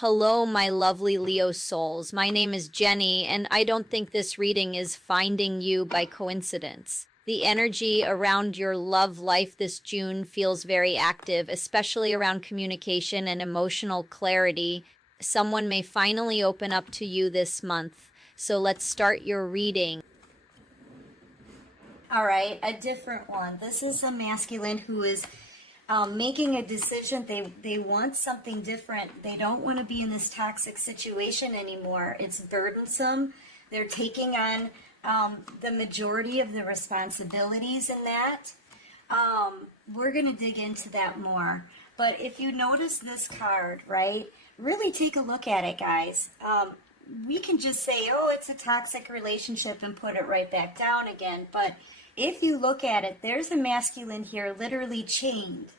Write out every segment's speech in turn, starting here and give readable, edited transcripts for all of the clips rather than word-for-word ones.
Hello, my lovely Leo souls. My name is Jenny, and I don't think this reading is finding you by coincidence. The energy around your love life this June feels very active, especially around communication and emotional clarity. Someone may finally open up to you this month. So let's start your reading. All right, a different one. This is a masculine who is making a decision. They want something different. They don't want to be in this toxic situation anymore. It's burdensome. They're taking on the majority of the responsibilities in that. We're going to dig into that more. But if you notice this card, right, really take a look at it, guys. We can just say, oh, it's a toxic relationship and put it right back down again. But if you look at it, there's a masculine here literally chained.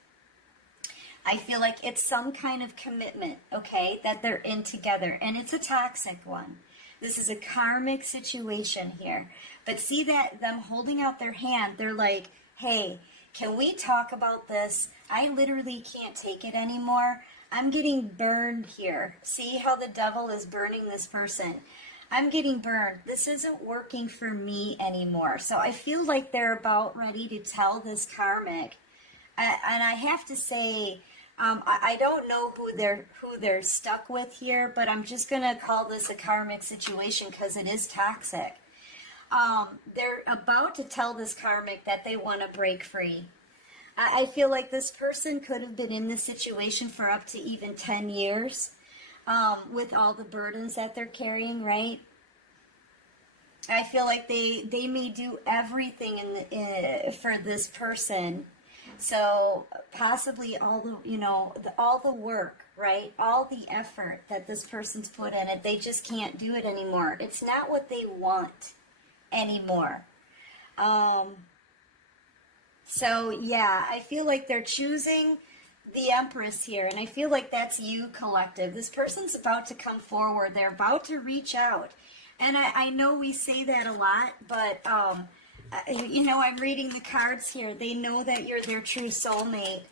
I feel like it's some kind of commitment, okay, that they're in together. And it's a toxic one. This is a karmic situation here. But see that them holding out their hand, they're like, hey, can we talk about this? I literally can't take it anymore. I'm getting burned here. See how the devil is burning this person? I'm getting burned. This isn't working for me anymore. So I feel like they're about ready to tell this karmic. And I have to say, I don't know who they're stuck with here, but I'm just going to call this a karmic situation because it is toxic. They're about to tell this karmic that they want to break free. I feel like this person could have been in this situation for up to even 10 years with all the burdens that they're carrying, right? I feel like they may do everything for this person. So possibly all the work, right? All the effort that this person's put in it, they just can't do it anymore. It's not what they want anymore. So yeah, I feel like they're choosing the Empress here, and I feel like that's you, collective. This person's about to come forward. They're about to reach out. And I know we say that a lot, but, I'm reading the cards here. They know that you're their true soulmate.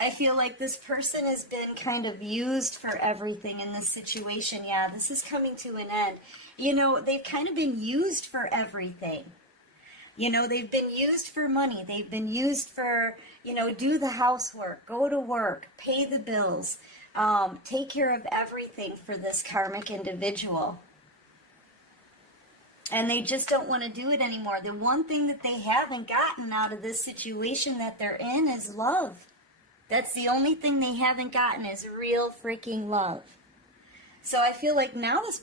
I feel like this person has been kind of used for everything in this situation. Yeah, this is coming to an end. They've kind of been used for everything. They've been used for money. They've been used for, do the housework, go to work, pay the bills, take care of everything for this karmic individual. And they just don't want to do it anymore. The one thing that they haven't gotten out of this situation that they're in is love. That's the only thing they haven't gotten is real freaking love. So I feel like now this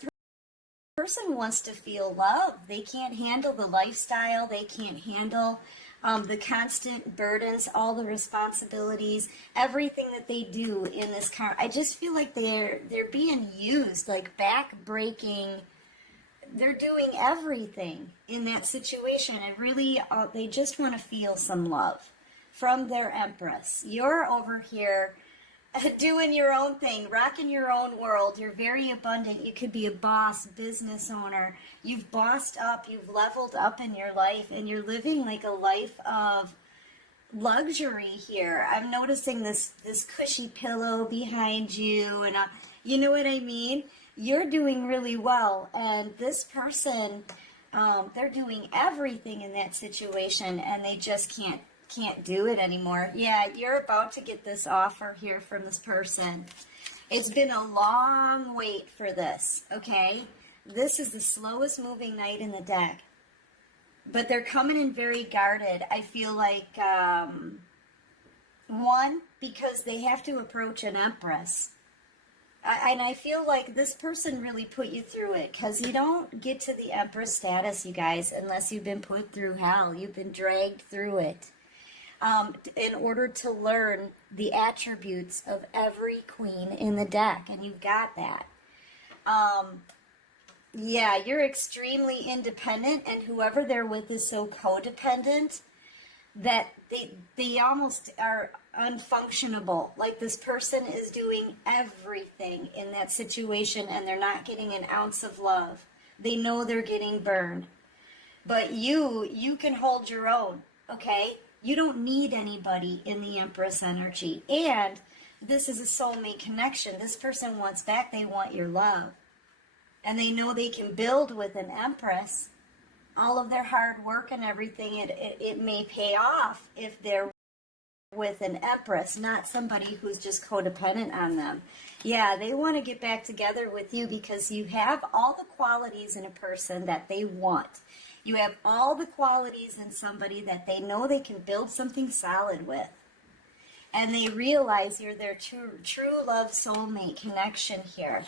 person wants to feel love. They can't handle the lifestyle. They can't handle the constant burdens, all the responsibilities, everything that they do in this car. I just feel like they're being used, like back-breaking. They're doing everything in that situation, and really they just want to feel some love from their Empress. You're over here doing your own thing, rocking your own world. You're very abundant. You could be a boss, business owner. You've bossed up, you've leveled up in your life, and you're living like a life of luxury here. I'm noticing this cushy pillow behind you, and you know what I mean? You're doing really well, and this person, they're doing everything in that situation, and they just can't do it anymore. Yeah, you're about to get this offer here from this person. It's been a long wait for this, okay? This is the slowest moving knight in the deck. But they're coming in very guarded. I feel like, one, because they have to approach an Empress. And I feel like this person really put you through it, because you don't get to the Empress status, you guys, unless you've been put through hell. You've been dragged through it in order to learn the attributes of every queen in the deck, and you've got that. Yeah, you're extremely independent, and whoever they're with is so codependent that they almost are unfunctionable. Like this person is doing everything in that situation, and they're not getting an ounce of love. They know they're getting burned. But you can hold your own, okay? You don't need anybody in the Empress energy. And this is a soulmate connection. This person wants back, they want your love. And they know they can build with an Empress. All of their hard work and everything, it may pay off if they're with an Empress, not somebody who's just codependent on them. Yeah, they want to get back together with you because you have all the qualities in a person that they want. You have all the qualities in somebody that they know they can build something solid with. And they realize you're their true love soulmate connection here.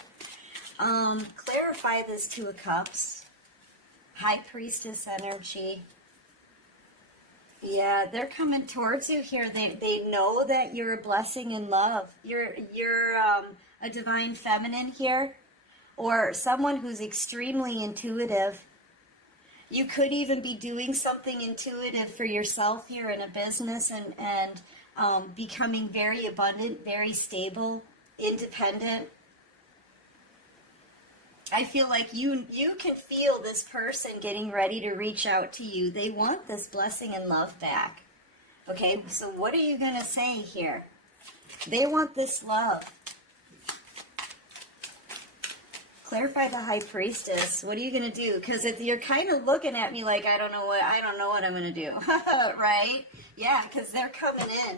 Clarify this Two of Cups. High Priestess energy. Yeah, they're coming towards you here. They know that you're a blessing in love. You're a divine feminine here, or someone who's extremely intuitive. You could even be doing something intuitive for yourself here in a business and becoming very abundant, very stable, independent. I feel like you can feel this person getting ready to reach out to you. They want this blessing and love back. Okay, so what are you going to say here? They want this love. Clarify the High Priestess. What are you going to do? Because if you're kind of looking at me like I don't know what I'm going to do, right? Yeah, because they're coming in.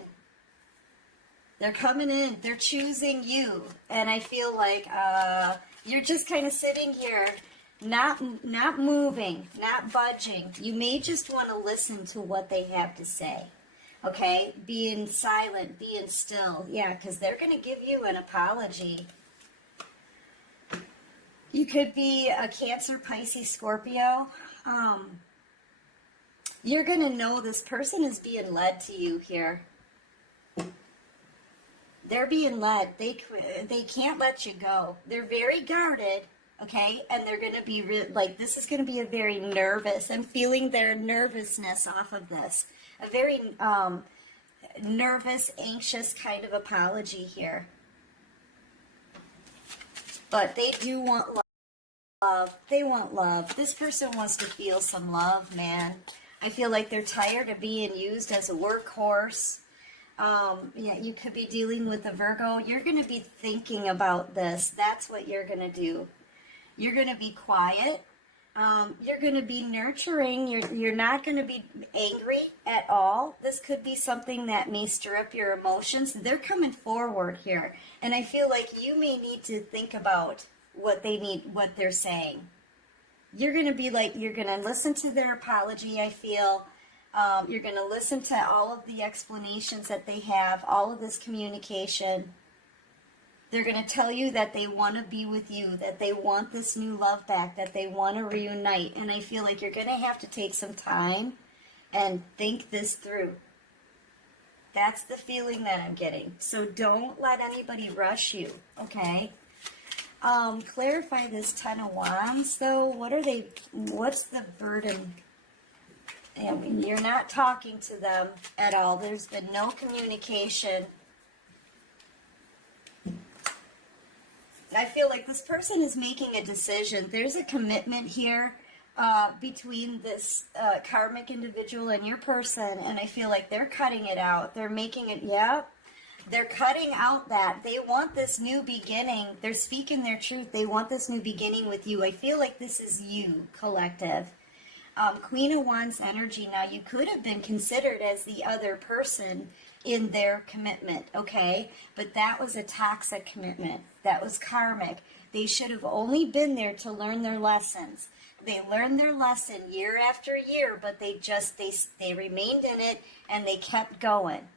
They're coming in. They're choosing you, and I feel like you're just kind of sitting here, not moving, not budging. You may just want to listen to what they have to say. Okay, being silent, being still. Yeah, because they're going to give you an apology. You could be a Cancer, Pisces, Scorpio. You're going to know this person is being led to you here. They're being led. They can't let you go. They're very guarded, okay? And they're going to be, this is going to be a very nervous. I'm feeling their nervousness off of this. A very nervous, anxious kind of apology here. But they do want love. They want love. This person wants to feel some love, man. I feel like they're tired of being used as a workhorse. Yeah, you could be dealing with a Virgo. You're going to be thinking about this. That's what you're going to do. You're going to be quiet. You're going to be nurturing. You're not going to be angry at all. This could be something that may stir up your emotions. They're coming forward here. And I feel like you may need to think about what they're saying. You're going to be you're going to listen to their apology, I feel. You're going to listen to all of the explanations that they have, all of this communication. They're going to tell you that they want to be with you, that they want this new love back, that they want to reunite. And I feel like you're going to have to take some time and think this through. That's the feeling that I'm getting. So don't let anybody rush you, okay? Clarify this Ten of Wands, though. What's the burden? I mean, you're not talking to them at all. There's been no communication. I feel like this person is making a decision. There's a commitment here between this karmic individual and your person, and I feel like they're cutting it out. They're making it, they're cutting out that. They want this new beginning. They're speaking their truth. They want this new beginning with you. I feel like this is you, collective. Queen of Wands energy. Now, you could have been considered as the other person in their commitment, okay? But that was a toxic commitment. That was karmic. They should have only been there to learn their lessons. They learned their lesson year after year, but they remained in it and they kept going.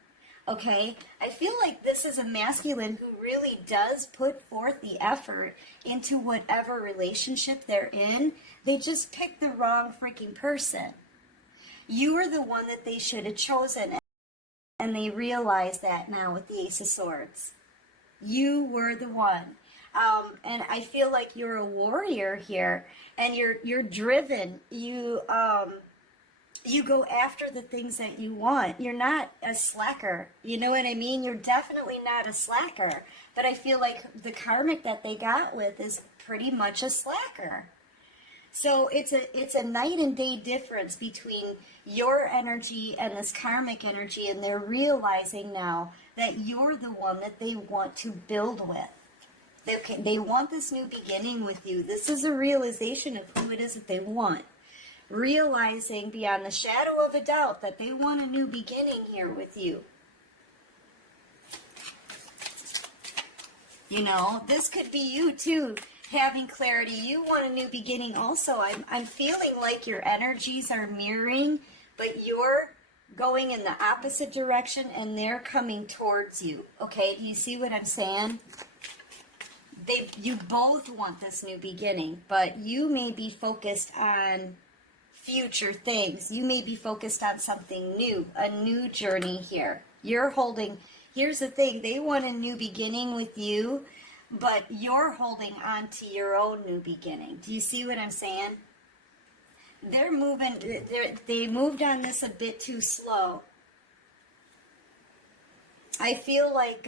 Okay, I feel like this is a masculine who really does put forth the effort into whatever relationship they're in. They just picked the wrong freaking person. You are the one that they should have chosen, and they realize that now with the Ace of Swords. You were the one. And I feel like you're a warrior here, and you're driven. You go after the things that you want. You're not a slacker. You know what I mean? You're definitely not a slacker. But I feel like the karmic that they got with is pretty much a slacker. So it's a night and day difference between your energy and this karmic energy, and they're realizing now that you're the one that they want to build with. They want this new beginning with you. This is a realization of who it is that they want. Realizing beyond the shadow of a doubt that they want a new beginning here with you. You know, this could be you too, having clarity. You want a new beginning also. I'm feeling like your energies are mirroring, but you're going in the opposite direction and they're coming towards you. Okay, do you see what I'm saying? You both want this new beginning, but you may be focused on future things. You may be focused on something new, a new journey here. Here's the thing, they want a new beginning with you, but you're holding on to your own new beginning. Do you see what I'm saying? They moved on this a bit too slow. I feel like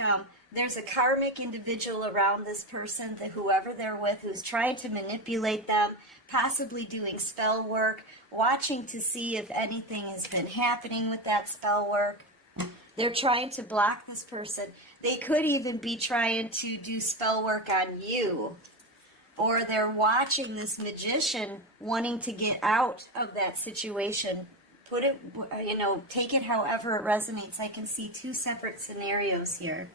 there's a karmic individual around this person, whoever they're with, who's trying to manipulate them, possibly doing spell work, watching to see if anything has been happening with that spell work. They're trying to block this person. They could even be trying to do spell work on you. Or they're watching this magician wanting to get out of that situation. Put it, take it however it resonates. I can see two separate scenarios here.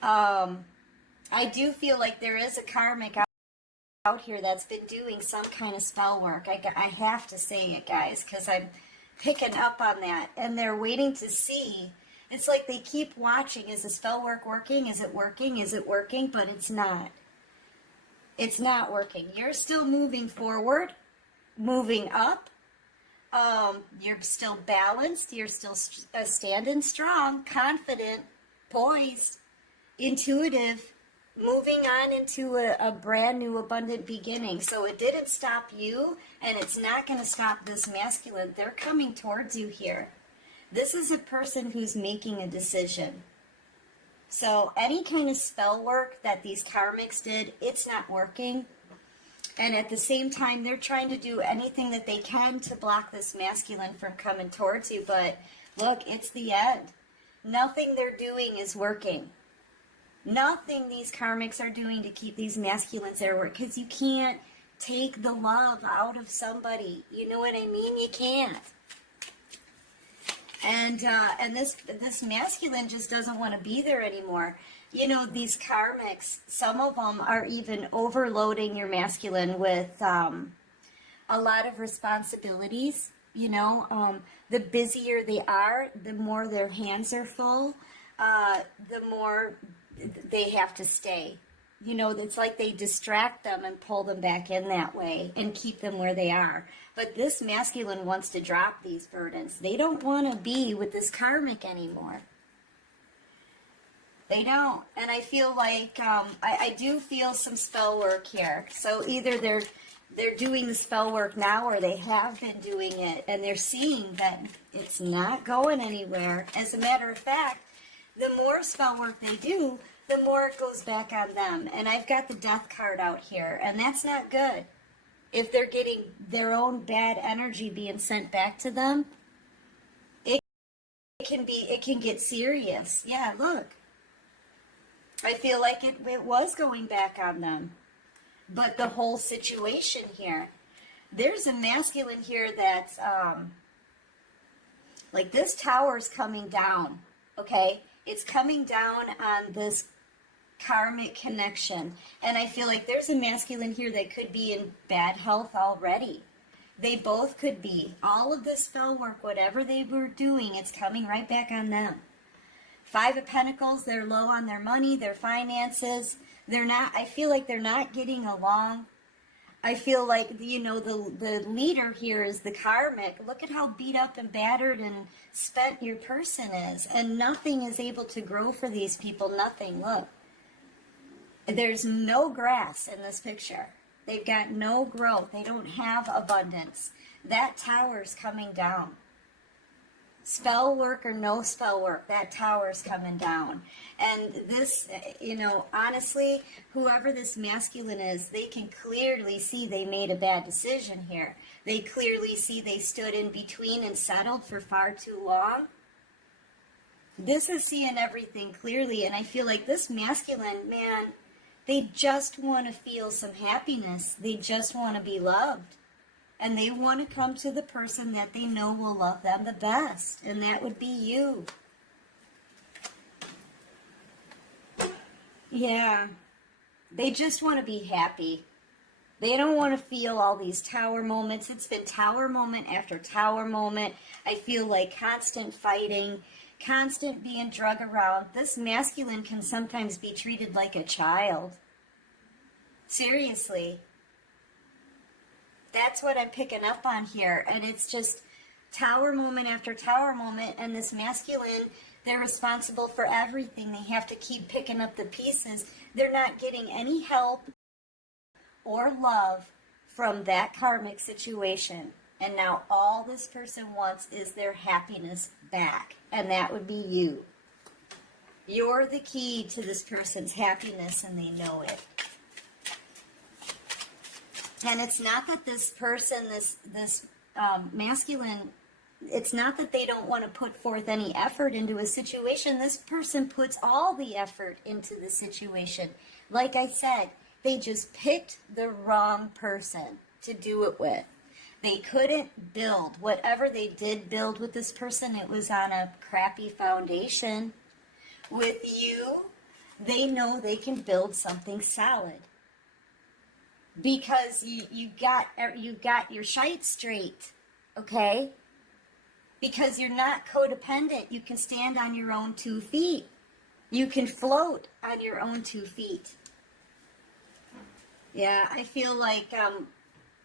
I do feel like there is a karmic out here that's been doing some kind of spell work. I have to say it, guys, because I'm picking up on that. And they're waiting to see. It's like they keep watching. Is the spell work working? Is it working? Is it working? But it's not. It's not working. You're still moving forward, moving up. You're still balanced. You're still standing strong, confident, poised, intuitive, moving on into a brand new abundant beginning. So it didn't stop you, and it's not going to stop this masculine. They're coming towards you here. This is a person who's making a decision. So any kind of spell work that these karmics did, it's not working. And at the same time, they're trying to do anything that they can to block this masculine from coming towards you. But look, it's the end. Nothing they're doing is working. Nothing these karmics are doing to keep these masculines there work. Because you can't take the love out of somebody. You know what I mean? You can't. And this masculine just doesn't want to be there anymore. You know, these karmics, some of them are even overloading your masculine with a lot of responsibilities. You know, the busier they are, the more their hands are full, the more they have to stay. You know, it's like they distract them and pull them back in that way and keep them where they are. But this masculine wants to drop these burdens. They don't want to be with this karmic anymore. They don't. And I feel like, I do feel some spell work here. So either they're doing the spell work now, or they have been doing it, and they're seeing that it's not going anywhere. As a matter of fact, the more spell work they do, the more it goes back on them. And I've got the death card out here, and that's not good. If they're getting their own bad energy being sent back to them, it can get serious. Yeah, look. I feel like it was going back on them. But the whole situation here, there's a masculine here that's, like this tower's coming down, okay? It's coming down on this karmic connection. And I feel like there's a masculine here that could be in bad health already. They both could be. All of this spell work, whatever they were doing, it's coming right back on them. Five of Pentacles, they're low on their money, their finances. I feel like they're not getting along. I feel like, you know, the leader here is the karmic. Look at how beat up and battered and spent your person is. And nothing is able to grow for these people. Nothing. Look. There's no grass in this picture. They've got no growth. They don't have abundance. That tower's coming down. spell work or no spell work, that tower's coming down. And this, honestly, whoever this masculine is, they can clearly see they made a bad decision here. They clearly see they stood in between and settled for far too long. This is seeing everything clearly, and I feel like this masculine, man, they just want to feel some happiness. They just want to be loved. And they want to come to the person that they know will love them the best, and that would be you. Yeah. They just want to be happy. They don't want to feel all these tower moments. It's been tower moment after tower moment. I feel like constant fighting, constant being drug around. This masculine can sometimes be treated like a child. Seriously. That's what I'm picking up on here. And it's just tower moment after tower moment. And this masculine, they're responsible for everything. They have to keep picking up the pieces. They're not getting any help or love from that karmic situation. And now all this person wants is their happiness back. And that would be you. You're the key to this person's happiness, and they know it. And it's not that this person, this masculine, it's not that they don't want to put forth any effort into a situation. This person puts all the effort into the situation. Like I said, they just picked the wrong person to do it with. They couldn't build. Whatever they did build with this person, it was on a crappy foundation. With you, they know they can build something solid. Because you got your shite straight, okay? Because you're not codependent. You can stand on your own 2 feet. You can float on your own 2 feet. Yeah, I feel like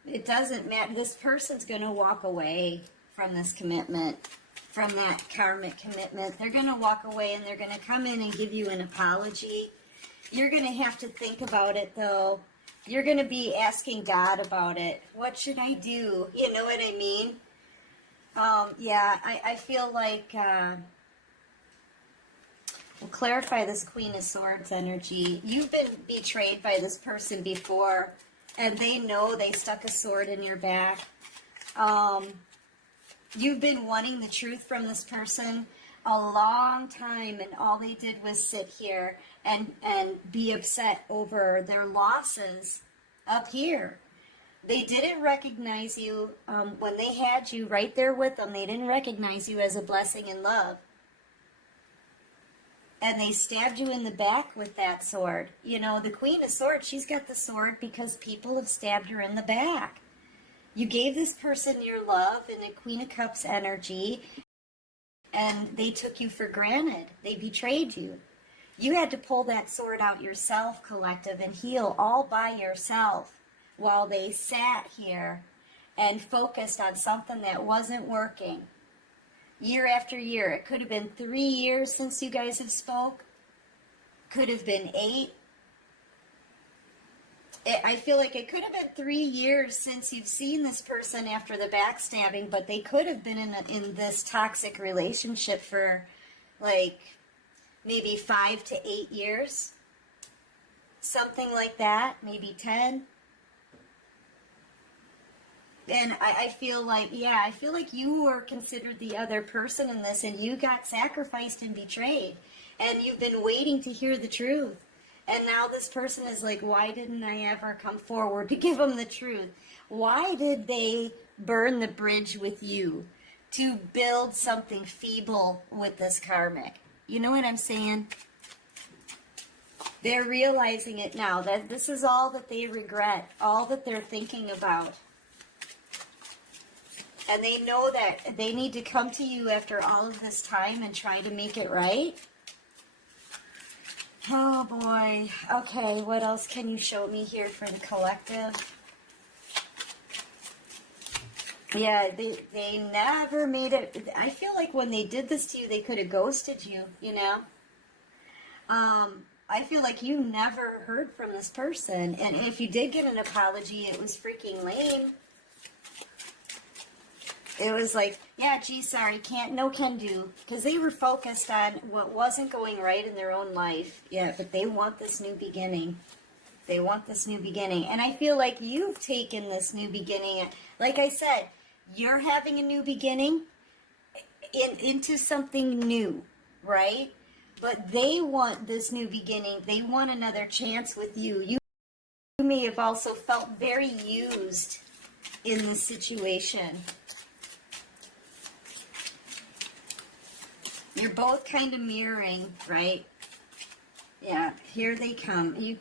it doesn't matter. This person's going to walk away from this commitment, from that karmic commitment. They're going to walk away, and they're going to come in and give you an apology. You're going to have to think about it, though. You're going to be asking God about it. What should I do? You know what I mean? Yeah, I feel like, we'll clarify this Queen of Swords energy. You've been betrayed by this person before, and they know they stuck a sword in your back. You've been wanting the truth from this person a long time, and all they did was sit here and be upset over their losses up here. They didn't recognize you when they had you right there with them. They didn't recognize you as a blessing and love. And they stabbed you in the back with that sword. You know, the Queen of Swords, she's got the sword because people have stabbed her in the back. You gave this person your love in the Queen of Cups energy, and they took you for granted. They betrayed you. You had to pull that sword out yourself, collective, and heal all by yourself while they sat here and focused on something that wasn't working. Year after year. It could have been 3 years since you guys have spoke. Could have been 8. I feel like it could have been 3 years since you've seen this person after the backstabbing, but they could have been in this toxic relationship for like maybe 5 to 8 years. Something like that, maybe 10. And I feel like, yeah, I feel like you were considered the other person in this, and you got sacrificed and betrayed. And you've been waiting to hear the truth. And now this person is like, why didn't I ever come forward to give them the truth? Why did they burn the bridge with you to build something feeble with this karmic? You know what I'm saying? They're realizing it now, that this is all that they regret, all that they're thinking about. And they know that they need to come to you after all of this time and try to make it right. Oh boy. Okay, what else can you show me here for the collective? Yeah, they never made it. I feel like when they did this to you, they could have ghosted you, you know? I feel like you never heard from this person. And if you did get an apology, it was freaking lame. It was like, yeah, gee, sorry, can't, no can do. Because they were focused on what wasn't going right in their own life. Yeah, but they want this new beginning. They want this new beginning. And I feel like you've taken this new beginning. Like I said, you're having a new beginning into something new, right? But they want this new beginning. They want another chance with you. You may have also felt very used in this situation. You're both kind of mirroring, right? Yeah, here they come.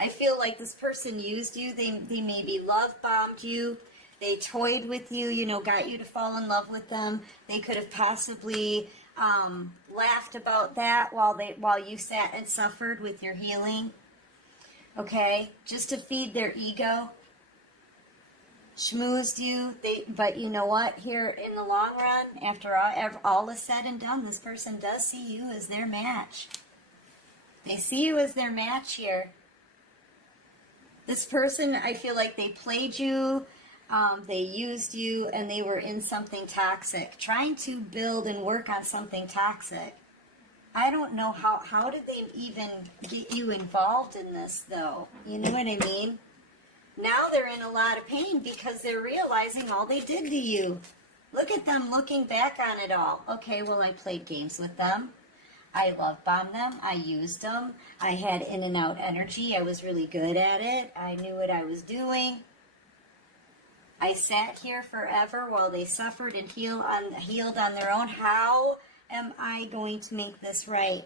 I feel like this person used you. They maybe love bombed you. They toyed with you, you know, got you to fall in love with them. They could have possibly laughed about that while you sat and suffered with your healing. Okay, just to feed their ego. Schmoozed you, but you know what? Here in the long run, after all is said and done, this person does see you as their match. They see you as their match here. This person, I feel like they played you, they used you, and they were in something toxic, trying to build and work on something toxic. I don't know how did they even get you involved in this, though? You know what I mean? Now they're in a lot of pain because they're realizing all they did to you. Look at them looking back on it all. Okay, well, I played games with them. I love bombed them. I used them. I had in and out energy. I was really good at it. I knew what I was doing. I sat here forever while they suffered and healed on their own. How am I going to make this right?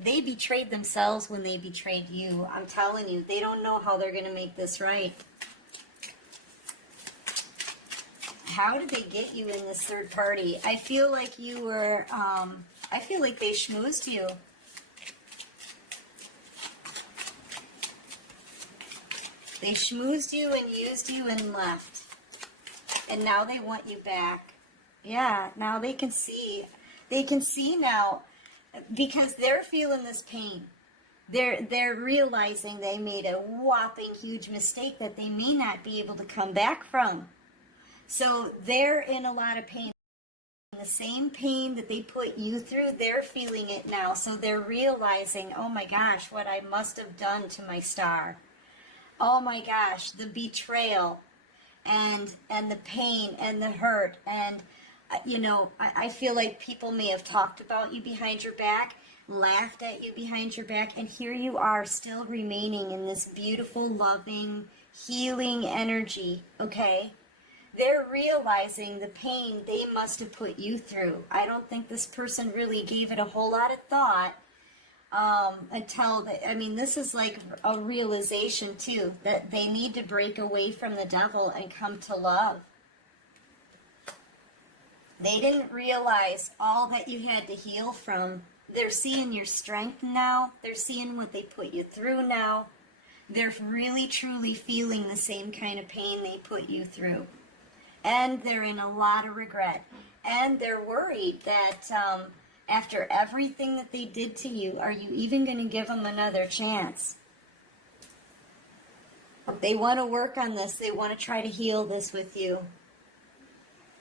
They betrayed themselves when they betrayed you. I'm telling you, they don't know how they're going to make this right. How did they get you in this third party? I feel like you were, I feel like they schmoozed you. They schmoozed you and used you and left. And now they want you back. Yeah, now they can see. They can see now because they're feeling this pain. They're realizing they made a whopping huge mistake that they may not be able to come back from. So they're in a lot of pain. The same pain that they put you through, they're feeling it now. So they're realizing, oh my gosh, what I must have done to my star. Oh my gosh, the betrayal and the pain and the hurt. And you know, I feel like people may have talked about you behind your back, laughed at you behind your back, and here you are still remaining in this beautiful, loving, healing energy, okay? They're realizing the pain they must have put you through. I don't think this person really gave it a whole lot of thought until, this is like a realization too, that they need to break away from the devil and come to love. They didn't realize all that you had to heal from. They're seeing your strength now. They're seeing what they put you through now. They're really, truly feeling the same kind of pain they put you through. And they're in a lot of regret. And they're worried that after everything that they did to you, are you even going to give them another chance? They want to work on this. They want to try to heal this with you.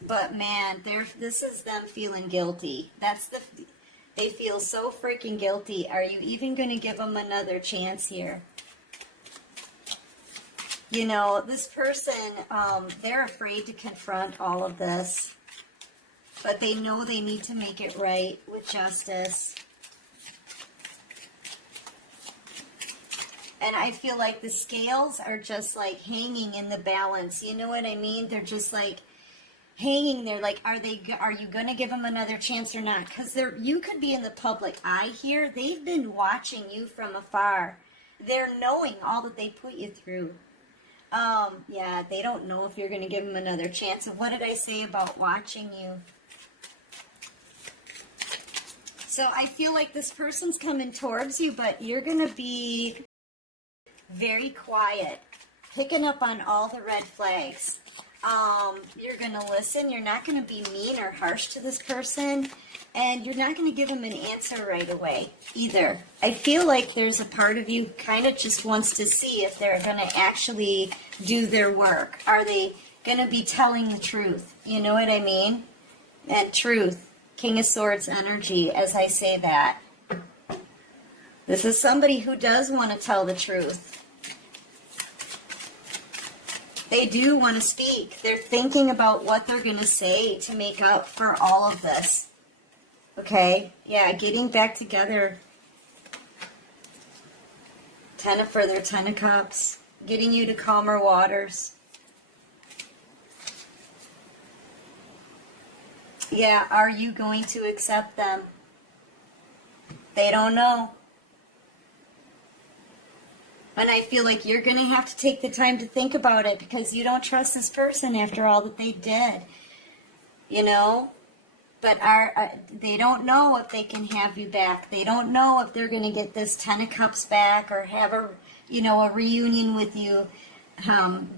But man, this is them feeling guilty. They feel so freaking guilty. Are you even going to give them another chance here? You know, this person, they're afraid to confront all of this. But they know they need to make it right with justice. And I feel like the scales are just like hanging in the balance. You know what I mean? They're just like hanging there, like, are you going to give them another chance or not? Because you could be in the public eye here. They've been watching you from afar. They're knowing all that they put you through. Yeah, they don't know if you're going to give them another chance. And what did I say about watching you? So I feel like this person's coming towards you, but you're going to be very quiet, picking up on all the red flags. You're going to listen. You're not going to be mean or harsh to this person. And you're not going to give them an answer right away either. I feel like there's a part of you kind of just wants to see if they're going to actually do their work. Are they gonna be telling the truth. You know what I mean? And truth. King of Swords energy as I say that. This is somebody who does want to tell the truth. They do want to speak. They're thinking about what they're going to say to make up for all of this. Okay? Yeah, getting back together. Ten of Cups. Getting you to calmer waters. Yeah, are you going to accept them? They don't know. And I feel like you're going to have to take the time to think about it because you don't trust this person after all that they did. You know? But they don't know if they can have you back. They don't know if they're going to get this Ten of Cups back or have a reunion with you.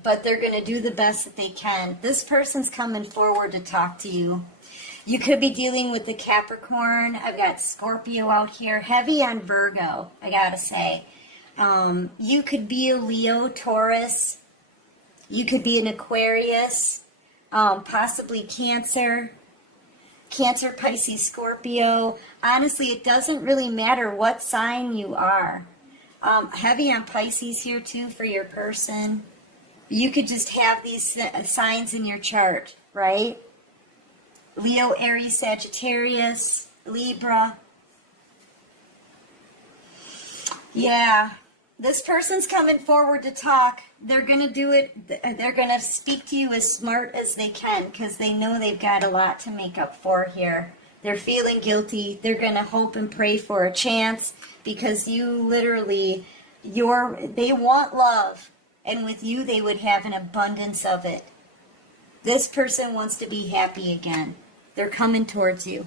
But they're going to do the best that they can. This person's coming forward to talk to you. You could be dealing with the Capricorn. I've got Scorpio out here. Heavy on Virgo, I gotta say. You could be a Leo, Taurus. You could be an Aquarius. Possibly Cancer. Cancer, Pisces, Scorpio. Honestly, it doesn't really matter what sign you are. Heavy on Pisces here too for your person. You could just have these signs in your chart, right? Leo, Aries, Sagittarius, Libra. Yeah, this person's coming forward to talk. They're going to do it. They're going to speak to you as smart as they can because they know they've got a lot to make up for here. They're feeling guilty. They're going to hope and pray for a chance because you literally, they want love. And with you, they would have an abundance of it. This person wants to be happy again. They're coming towards you.